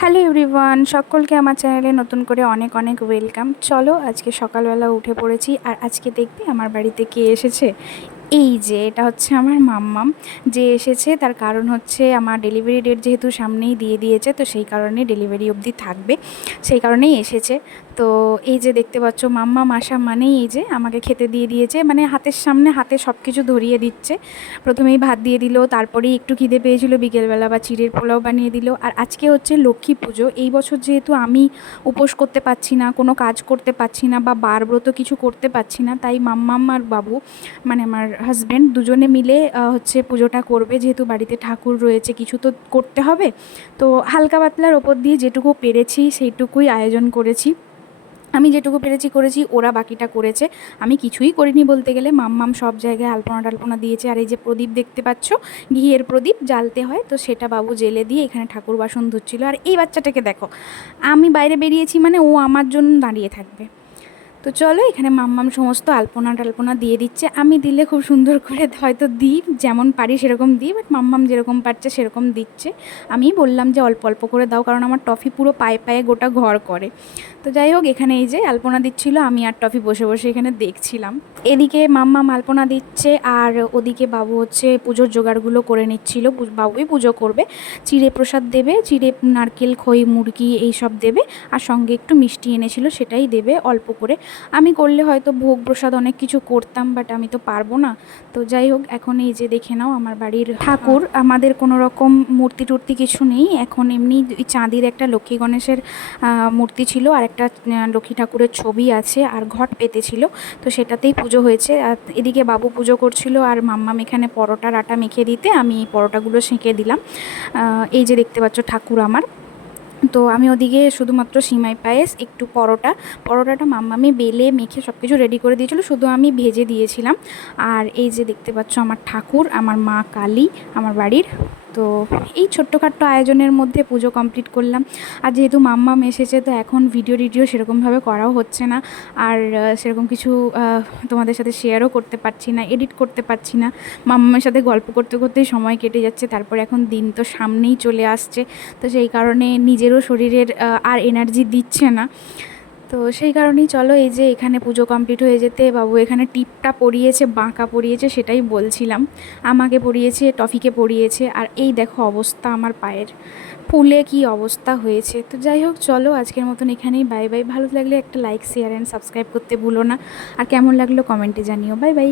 Hello everyone, সকলকে আমার চ্যানেলে নতুন করে অনেক অনেক ওয়েলকাম। চলো আজকে সকালবেলা উঠে পড়েছি আর আজকে দেখবি আমার বাড়িতে কে এসেছে। এই যে, এটা হচ্ছে আমার মাম্মাম। যে এসেছে, তার কারণ হচ্ছে আমার ডেলিভারি ডেট যেহেতু সামনেই দিয়ে দিয়েছে, তো সেই কারণে ডেলিভারি অবধি থাকবে। সেই কারণেই এসেছে। তো এই যে, দেখতে পাচ্ছ মাম্মা মাসা মানেই এই যে, আমাকে খেতে দিয়ে দিয়েছে। মানে হাতের সামনে হাতে সব কিছু ধরিয়ে দিচ্ছে। প্রথমেই ভাত দিয়ে দিল, তারপরেই একটু খিদে পেয়েছিল, বিকেলবেলা বা চিড়ের পোলাও বানিয়ে দিল। আর আজকে হচ্ছে লক্ষ্মী পুজো। এই বছর যেহেতু আমি উপোস করতে পারছি না, কোনো কাজ করতে পারছি না বা বারব্রত কিছু করতে পারছি না, তাই মাম্মাম আর বাবু মানে আমার হাজব্যান্ড দুজনে মিলে হচ্ছে পুজোটা করবে, যেহেতু বাড়িতে ঠাকুর রয়েছে, কিছু তো করতে হবে। তো হালকা পাতলার ওপর দিয়ে যেটুকু পেরেছি, সেইটুকুই আয়োজন করেছি। আমি যেটুকু পেরেছি, করেছি, ওরা বাকিটা করেছে। আমি কিছুই করিনি বলতে গেলে। মাম্মাম সব জায়গায় আলপনা টালপনা দিয়েছে। আর এই যে প্রদীপ দেখতে পাচ্ছ, ঘিয়ের প্রদীপ জ্বালতে হয়। তো সেটা বাবু জেলে দিয়ে এখানে ঠাকুর বাসন ধুচ্ছিল। আর এই বাচ্চাটাকে দেখো, আমি বাইরে বেরিয়েছি মানে ও আমার জন্য দাঁড়িয়ে থাকবে। তো চলো, এখানে মাম্মাম সমস্ত আলপনা টালপনা দিয়ে দিচ্ছে। আমি দিলে খুব সুন্দর করে হয়তো দিই, যেমন পারি সেরকম দিই বাট মাম্মাম যেরকম পারছে সেরকম দিচ্ছে। আমি বললাম যে অল্প অল্প করে দাও, কারণ আমার টফি পুরো পায়ে পায়ে গোটা ঘর করে। তো যাই হোক, এখানে এই যে আলপনা দিচ্ছিল, আমি আর টফি বসে বসে এখানে দেখছিলাম। এদিকে মাম্মা আলপনা দিচ্ছে, আর ওদিকে বাবু হচ্ছে পুজোর জোগাড়গুলো করে নিচ্ছিল। বাবুই পুজো করবে। চিড়ে প্রসাদ দেবে, চিড়ে নারকেল, খই, মুরগি, এইসব দেবে, আর সঙ্গে একটু মিষ্টি এনেছিল, সেটাই দেবে, অল্প করে। আমি করলে হয়তো ভোগ প্রসাদ অনেক কিছু করতাম বাট আমি তো পারব না। তো যাই হোক এখন এই যে দেখে নাও আমার বাড়ির ঠাকুর আমাদের কোনো রকম মূর্তি টুর্তি কিছু নেই। এখন এমনি চাঁদির একটা লক্ষ্মী গণেশের মূর্তি ছিল আর একটা লক্ষ্মী ঠাকুরের ছবি আছে আর ঘট পেতেছিল। তো সেটাতেই পুজো হয়েছে। আর এদিকে বাবু পুজো করছিল আর মাম্মাম এখানে পরোটার আটা মেখে দিতে আমি পরোটাগুলো সেঁকে দিলাম। এই যে দেখতে পাচ্ছ ঠাকুর আমার। তো আমি ওদিকে শুধুমাত্র সিমাই পায়েস, একটু পরোটা। পরোটাটা মাম্মামি বেলে, মেখে সব কিছু রেডি করে দিয়েছিল, শুধু আমি ভেজে দিয়েছিলাম। আর এই যে দেখতে পাচ্ছ আমার ঠাকুর, আমার মা কালী, আমার বাড়ির তো এই ছোট্টখাট্টো আয়োজনের মধ্যে পুজো কমপ্লিট করলাম। আর যেহেতু মাম্মাম এসেছে, তো এখন ভিডিও টিডিও সেরকমভাবে করাও হচ্ছে না। আর সেরকম কিছু তোমাদের সাথে শেয়ারও করতে পারছি না এডিট করতে পারছি না। মাম্মামের সাথে গল্প করতে করতেই সময় কেটে যাচ্ছে, তারপর এখন দিন তো সামনেই চলে আসছে। তো সেই কারণে নিজেরও শরীরের আর এনার্জি দিচ্ছে না। তো সেই কারণেই চলো এই যে এখানে পুজো কমপ্লিট হয়ে যেতে বাবু এখানে টিপটা পরিয়েছে, বাঁকা পরিয়েছে সেটাই বলছিলাম। আমাকে পরিয়েছে, টফিকে পরিয়েছে, আর এই দেখো অবস্থা আমার পায়ের। ফুলে কি অবস্থা হয়েছে। তো যাই হোক, চলো আজকের মতন এখানেই, বাই বাই। ভালো লাগলে একটা লাইক শেয়ার অ্যান্ড সাবস্ক্রাইব করতে ভুলো না। আর কেমন লাগল কমেন্টে জানিও। Bye bye.